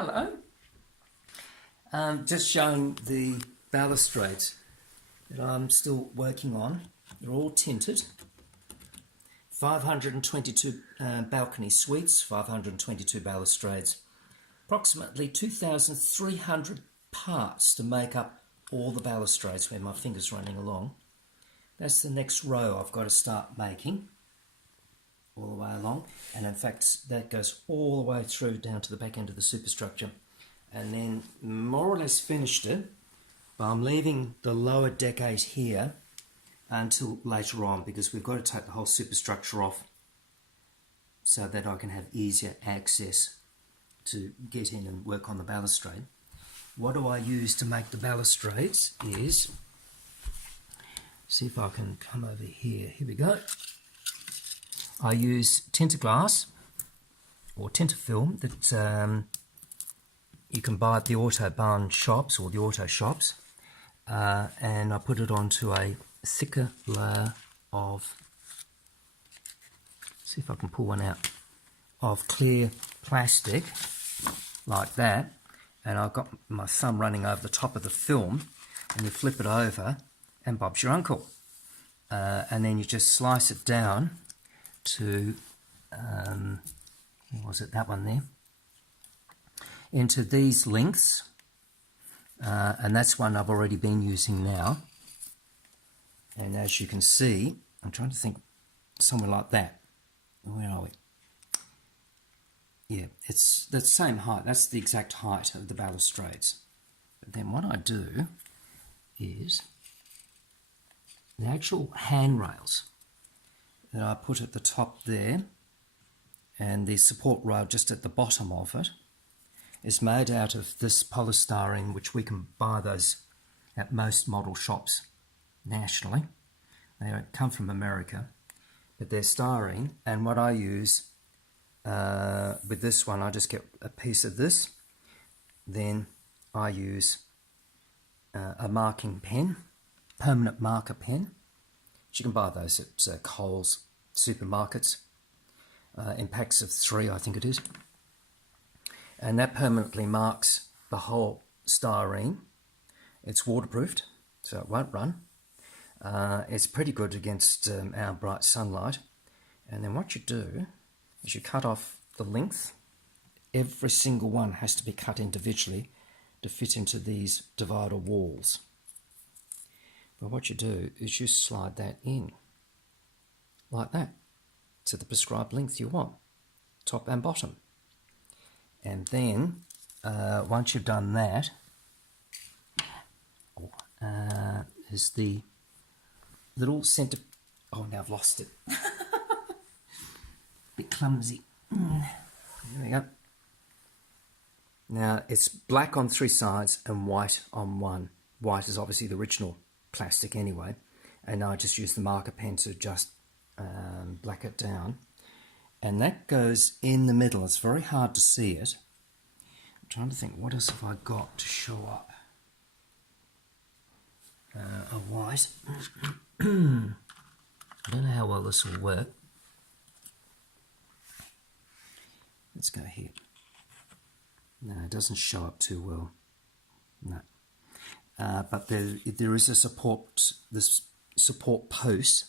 Hello. Just showing the balustrades that I'm still working on. They're all tinted. 522 balcony suites, 522 balustrades. Approximately 2,300 parts to make up all the balustrades where my finger's running along. That's the next row I've got to start making all the way along, and in fact that goes all the way through down to the back end of the superstructure, and then more or less finished it, but I'm leaving the lower deck 8 here until later on because we've got to take the whole superstructure off so that I can have easier access to get in and work on the balustrade. What do I use to make the balustrades is, see if I can come over here, here we go. I use tinted glass or tinted film that you can buy at the Autobahn shops or the auto shops, and I put it onto a thicker layer of, see if I can pull one out, of clear plastic like that, and I've got my thumb running over the top of the film, and you flip it over and Bob's your uncle, and then you just slice it down to, what was it, that one there, into these lengths, and that's one I've already been using now, and as you can see, I'm trying to think, somewhere like that. Where are we? Yeah, it's the same height, that's the exact height of the balustrades. But then what I do is the actual handrails that I put at the top there, and the support rail just at the bottom of it, is made out of this polystyrene, which we can buy those at most model shops nationally. They come from America, but they're styrene, and what I use with this one, I just get a piece of this, then I use a marking pen, permanent marker pen. You can buy those at Coles supermarkets in packs of 3, I think it is. And that permanently marks the whole styrene. It's waterproofed, so it won't run. It's pretty good against our bright sunlight. And then what you do is you cut off the length. Every single one has to be cut individually to fit into these divider walls. But what you do is you slide that in, like that, to the prescribed length you want, top and bottom. And then, once you've done that, is the little centre, oh now I've lost it, bit clumsy, there we go. Now it's black on 3 sides and white on one. White is obviously the original plastic anyway, and I just use the marker pen to just black it down, and that goes in the middle. It's very hard to see it. I'm trying to think, what else have I got to show up? A white. I don't know how well this will work. Let's go here. No, it doesn't show up too well. No. But there is a support post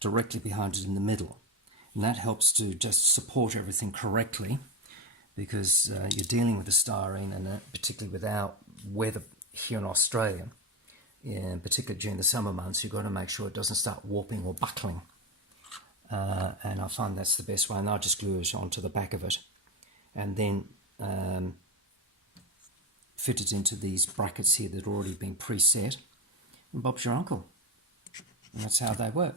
directly behind it in the middle, and that helps to just support everything correctly, because you're dealing with the styrene, and particularly with our weather here in Australia, particularly during the summer months, you've got to make sure it doesn't start warping or buckling, and I find that's the best way. And I just glue it onto the back of it, and then fit it into these brackets here that have already been preset, and Bob's your uncle. And that's how they work.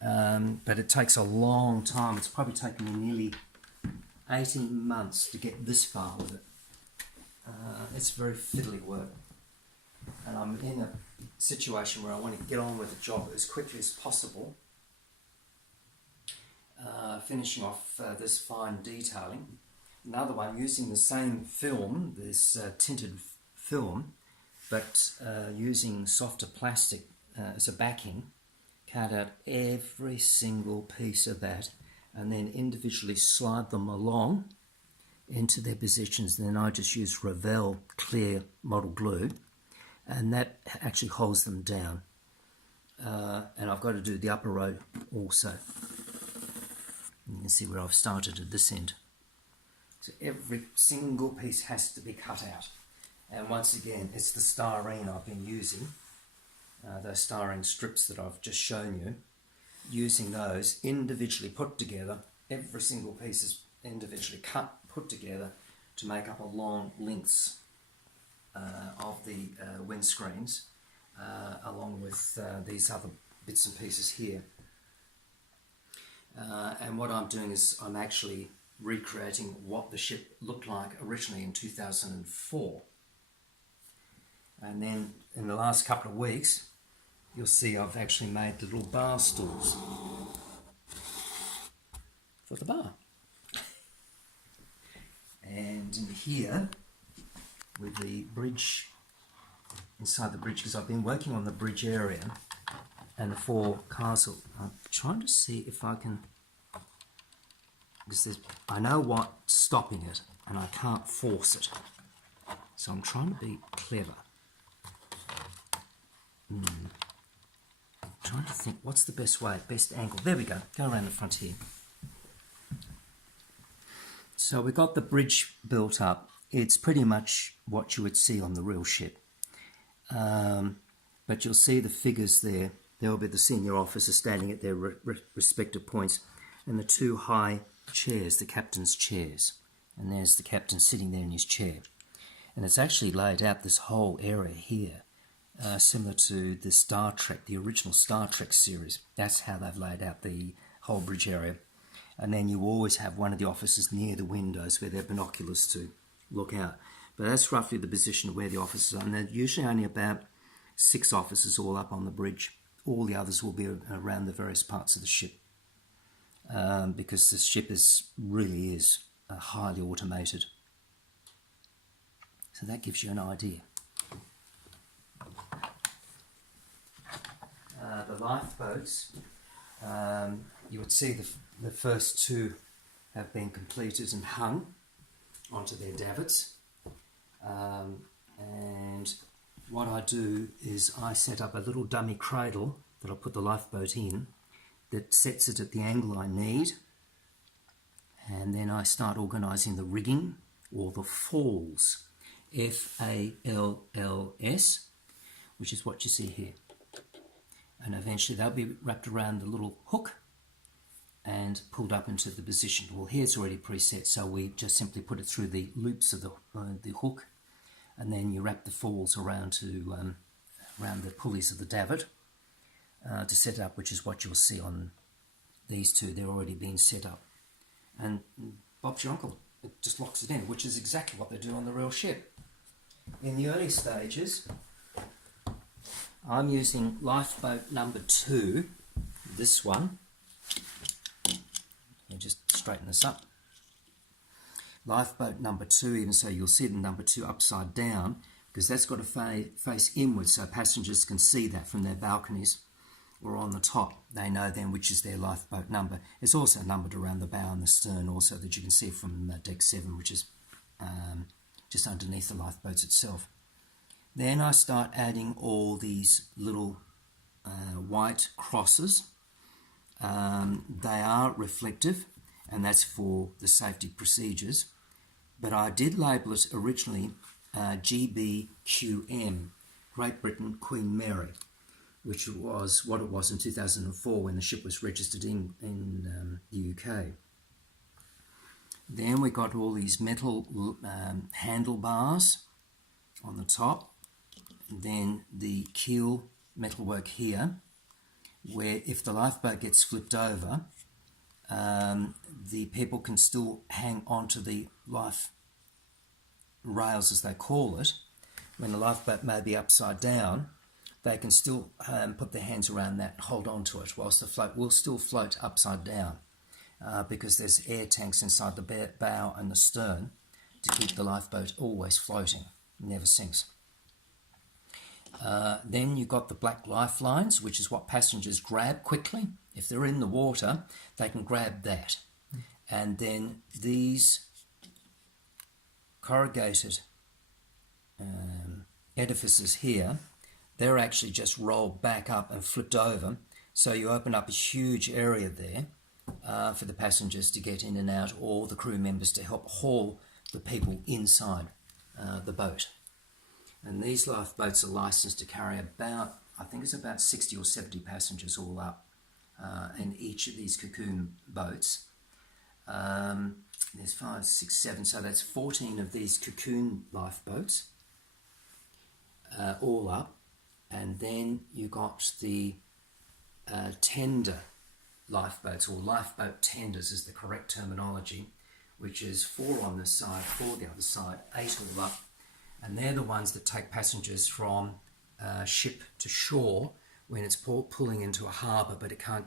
But it takes a long time. It's probably taken me nearly 18 months to get this far with it. It's very fiddly work. And I'm in a situation where I want to get on with the job as quickly as possible, finishing off this fine detailing. Another one using the same film, this tinted film, but using softer plastic as a backing. Cut out every single piece of that and then individually slide them along into their positions. Then I just use Revell clear model glue, and that actually holds them down. And I've got to do the upper row also. You can see where I've started at this end. So every single piece has to be cut out. And once again, it's the styrene I've been using, those styrene strips that I've just shown you, using those individually put together. Every single piece is individually cut, put together to make up a long lengths of the windscreens, along with these other bits and pieces here. And what I'm doing is I'm actually recreating what the ship looked like originally in 2004. And then in the last couple of weeks, you'll see I've actually made the little bar stools for the bar. And in here, with the bridge, inside the bridge, because I've been working on the bridge area and the forecastle. I'm trying to see if I can, because I know what's stopping it and I can't force it. So I'm trying to be clever. Trying to think what's the best way, best angle. There we go, go around the front here. So we've got the bridge built up. It's pretty much what you would see on the real ship. But you'll see the figures there. There will be the senior officers standing at their respective points, and the two high chairs, the captain's chairs. And there's the captain sitting there in his chair. And it's actually laid out this whole area here, similar to the Star Trek, the original Star Trek series. That's how they've laid out the whole bridge area. And then you always have one of the officers near the windows where they have binoculars to look out. But that's roughly the position of where the officers are. And there are usually only about 6 officers all up on the bridge. All the others will be around the various parts of the ship, because the ship really is highly automated. So that gives you an idea. The lifeboats, you would see the first 2 have been completed and hung onto their davits. And what I do is I set up a little dummy cradle that I'll put the lifeboat in that sets it at the angle I need, and then I start organising the rigging, or the falls, F-A-L-L-S, which is what you see here. And eventually they'll be wrapped around the little hook and pulled up into the position. Well, here it's already preset, so we just simply put it through the loops of the hook, and then you wrap the falls around around the pulleys of the davit to set it up, which is what you'll see on these 2. They're already been set up. And Bob's your uncle. It just locks it in, which is exactly what they do on the real ship. In the early stages, I'm using lifeboat number 2, this one. Let me just straighten this up. Lifeboat number 2, even so you'll see the number 2 upside down, because that's got to face inwards so passengers can see that from their balconies or on the top. They know then which is their lifeboat number. It's also numbered around the bow and the stern also, that you can see from deck 7, which is just underneath the lifeboats itself. Then I start adding all these little white crosses. They are reflective, and that's for the safety procedures. But I did label it originally GBQM, Great Britain Queen Mary, which was what it was in 2004 when the ship was registered in the UK. Then we got all these metal handlebars on the top. Then the keel metalwork here, where if the lifeboat gets flipped over, the people can still hang onto the life rails, as they call it. When the lifeboat may be upside down, they can still put their hands around that and hold on to it, whilst the float will still float upside down, because there's air tanks inside the bow and the stern to keep the lifeboat always floating, never sinks. Then you've got the black lifelines, which is what passengers grab quickly. If they're in the water, they can grab that. And then these corrugated edifices here, they're actually just rolled back up and flipped over. So you open up a huge area there for the passengers to get in and out, or the crew members to help haul the people inside the boat. And these lifeboats are licensed to carry about, I think it's about 60 or 70 passengers all up in each of these cocoon boats. There's 5, 6, 7, so that's 14 of these cocoon lifeboats all up. And then you got the tender lifeboats, or lifeboat tenders is the correct terminology, which is 4 on this side, 4 the other side, 8 all up. And they're the ones that take passengers from ship to shore when it's pulling into a harbour, but it can't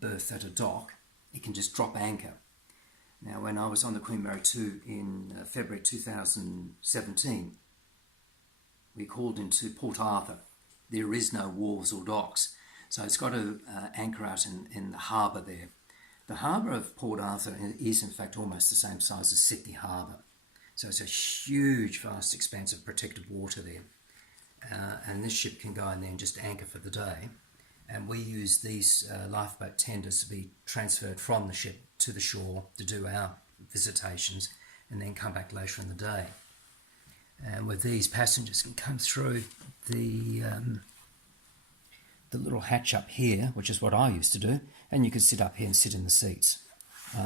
berth at a dock. It can just drop anchor. Now, when I was on the Queen Mary 2 in February 2017, we called into Port Arthur. There is no wharves or docks, so it's got to anchor out in the harbour there. The harbour of Port Arthur is in fact almost the same size as Sydney Harbour. So it's a huge, vast expanse of protected water there. And this ship can go in there and just anchor for the day. And we use these lifeboat tenders to be transferred from the ship to the shore to do our visitations and then come back later in the day. And with these, passengers can come through the little hatch up here, which is what I used to do, and you can sit up here and sit in the seats.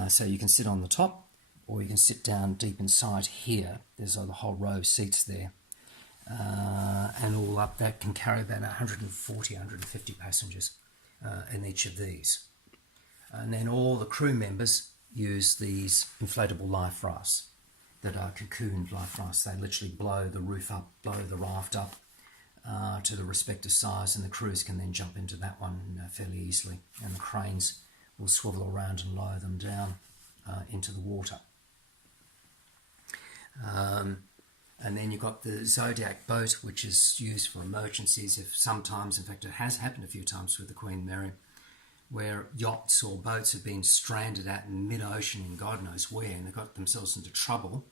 So you can sit on the top, or you can sit down deep inside here. There's a whole row of seats there. And all up, that can carry about 140, 150 passengers in each of these. And then all the crew members use these inflatable life rafts that are cocooned life rafts. They literally blow the roof up, blow the raft up to the respective size, and the crews can then jump into that one fairly easily. And the cranes will swivel around and lower them down into the water. And then you've got the Zodiac boat, which is used for emergencies. If sometimes, in fact, it has happened a few times with the Queen Mary, where yachts or boats have been stranded out in mid-ocean in God knows where, and they've got themselves into trouble.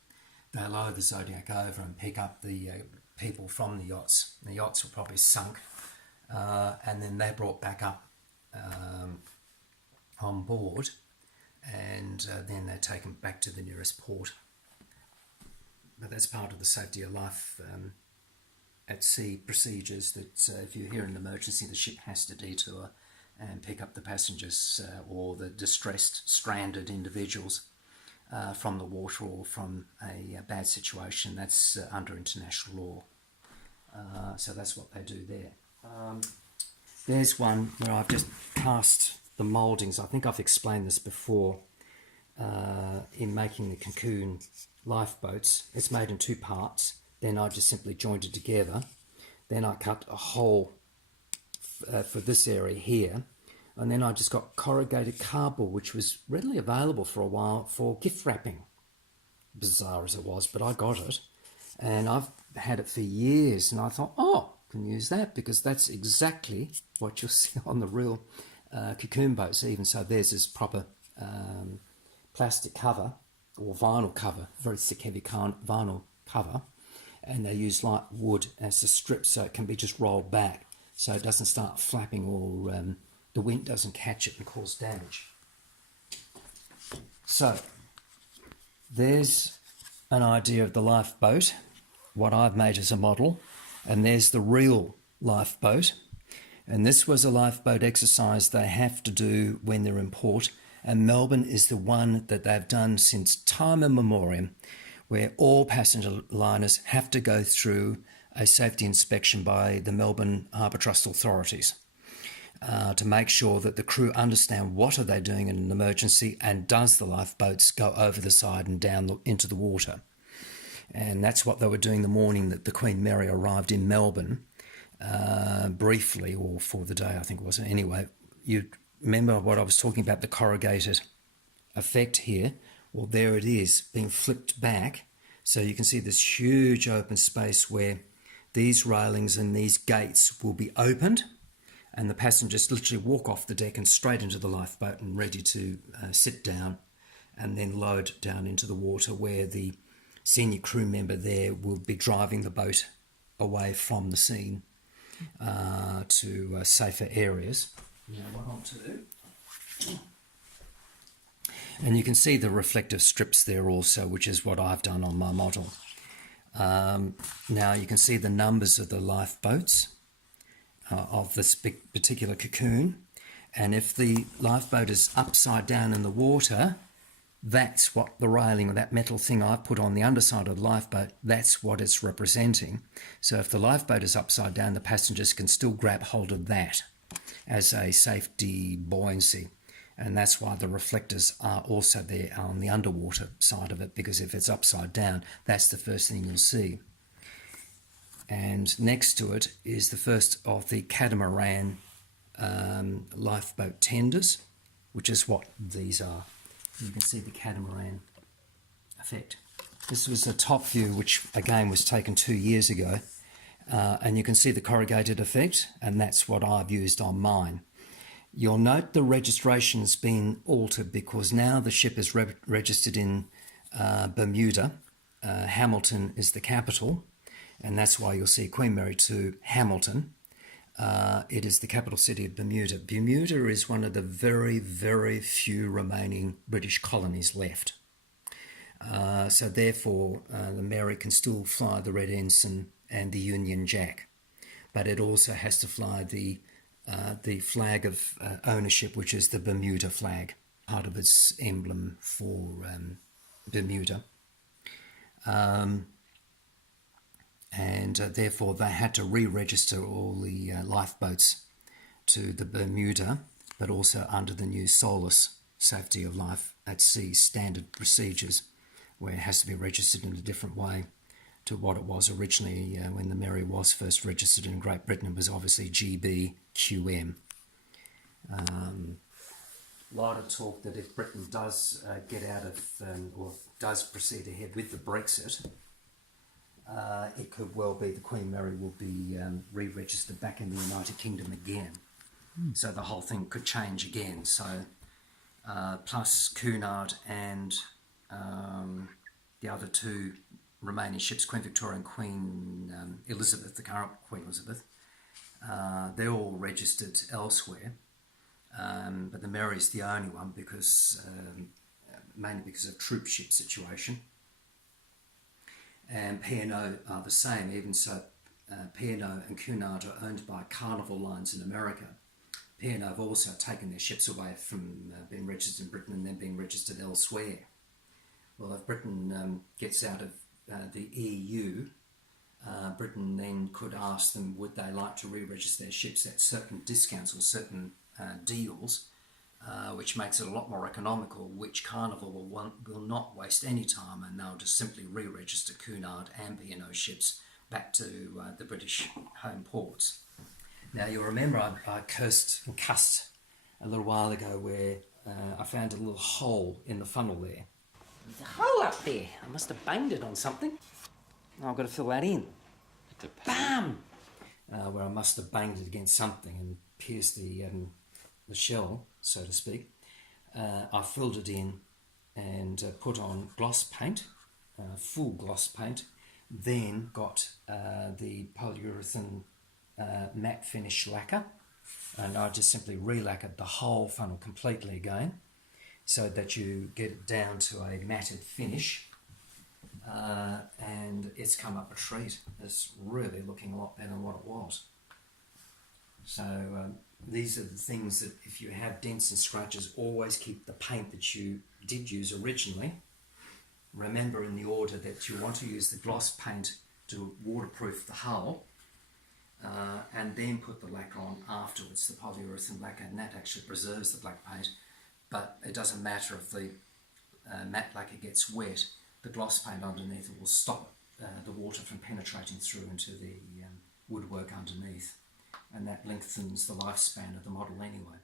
They lower the Zodiac over and pick up the people from the yachts. The yachts were probably sunk, and then they're brought back up on board, and then they're taken back to the nearest port. But that's part of the safety of life at sea procedures, that if you hear an emergency, the ship has to detour and pick up the passengers or the distressed, stranded individuals from the water or from a bad situation. That's under international law. So that's what they do there. There's one where I've just cast the mouldings. I think I've explained this before in making the cocoon lifeboats. It's made in 2 parts. Then I just simply joined it together. Then I cut a hole for this area here, and then I just got corrugated cardboard, which was readily available for a while for gift wrapping. Bizarre as it was, but I got it, and I've had it for years, and I thought, oh, I can use that, because that's exactly what you'll see on the real cocoon boats. Even so, theirs is proper plastic cover or vinyl cover, very thick, heavy vinyl cover, and they use light wood as a strip, so it can be just rolled back, so it doesn't start flapping, or the wind doesn't catch it and cause damage. So there's an idea of the lifeboat, what I've made as a model, and there's the real lifeboat. And this was a lifeboat exercise they have to do when they're in port, and Melbourne is the one that they've done since time immemorial, where all passenger liners have to go through a safety inspection by the Melbourne Harbour Trust authorities to make sure that the crew understand what are they doing in an emergency, and does the lifeboats go over the side and down into the water. And that's what they were doing the morning that the Queen Mary arrived in Melbourne, briefly, or for the day, I think it was. Anyway, you remember what I was talking about, the corrugated effect here? Well, there it is, being flipped back. So you can see this huge open space where these railings and these gates will be opened, and the passengers literally walk off the deck and straight into the lifeboat and ready to sit down and then load down into the water, where the senior crew member there will be driving the boat away from the scene to safer areas. Now what I'll do, and you can see the reflective strips there also, which is what I've done on my model. Now you can see the numbers of the lifeboats of this particular cocoon, and if the lifeboat is upside down in the water, that's what the railing, or that metal thing I've put on the underside of the lifeboat, that's what it's representing. So if the lifeboat is upside down, the passengers can still grab hold of that as a safety buoyancy. And that's why the reflectors are also there on the underwater side of it, because if it's upside down, that's the first thing you'll see. And next to it is the first of the catamaran lifeboat tenders, which is what these are. You can see the catamaran effect. This was a top view, which again was taken 2 years ago. And you can see the corrugated effect, and that's what I've used on mine. You'll note the registration's been altered because now the ship is registered in Bermuda. Hamilton is the capital, and that's why you'll see Queen Mary 2 Hamilton. It is the capital city of Bermuda. Bermuda is one of the very, very few remaining British colonies left. So therefore, the Mary can still fly the Red Ensign and the Union Jack, but it also has to fly the flag of ownership, which is the Bermuda flag, part of its emblem for Bermuda. And therefore they had to re-register all the lifeboats to the Bermuda, but also under the new SOLAS, Safety of Life at Sea standard procedures, where it has to be registered in a different way to what it was originally when the Mary was first registered in Great Britain. It was obviously GBQM. A lot of talk that if Britain does get out of, or does proceed ahead with the Brexit, it could well be the Queen Mary will be re-registered back in the United Kingdom again. So the whole thing could change again. So plus Cunard and the other two remaining ships, Queen Victoria and Queen Elizabeth, the current Queen Elizabeth, they're all registered elsewhere. But the Mary is the only one because mainly because of troop ship situation. And P&O are the same. Even so, P&O and Cunard are owned by Carnival Lines in America. P&O have also taken their ships away from being registered in Britain and then being registered elsewhere. Well, if Britain gets out of the EU, Britain then could ask them would they like to re-register their ships at certain discounts or certain deals, which makes it a lot more economical, which Carnival will not waste any time, and they'll just simply re-register Cunard and P&O ships back to the British home ports. Now you'll remember I cussed a little while ago where I found a little hole in the funnel there. There's a hole up there. I must have banged it on something. Now I've got to fill that in. Bam! Where I must have banged it against something and pierced the shell, so to speak. I filled it in and put on gloss paint, full gloss paint, then got the polyurethane matte finish lacquer, and I just simply re-lacquered the whole funnel completely again so that you get it down to a matted finish, and it's come up a treat. It's really looking a lot better than what it was. So these are the things that if you have dents and scratches, always keep the paint that you did use originally. Remember in the order that you want to use the gloss paint to waterproof the hull, and then put the lacquer on afterwards, the polyurethane lacquer, and that actually preserves the black paint. But it doesn't matter if the matte lacquer gets wet, the gloss paint underneath it will stop the water from penetrating through into the woodwork underneath, and that lengthens the lifespan of the model anyway.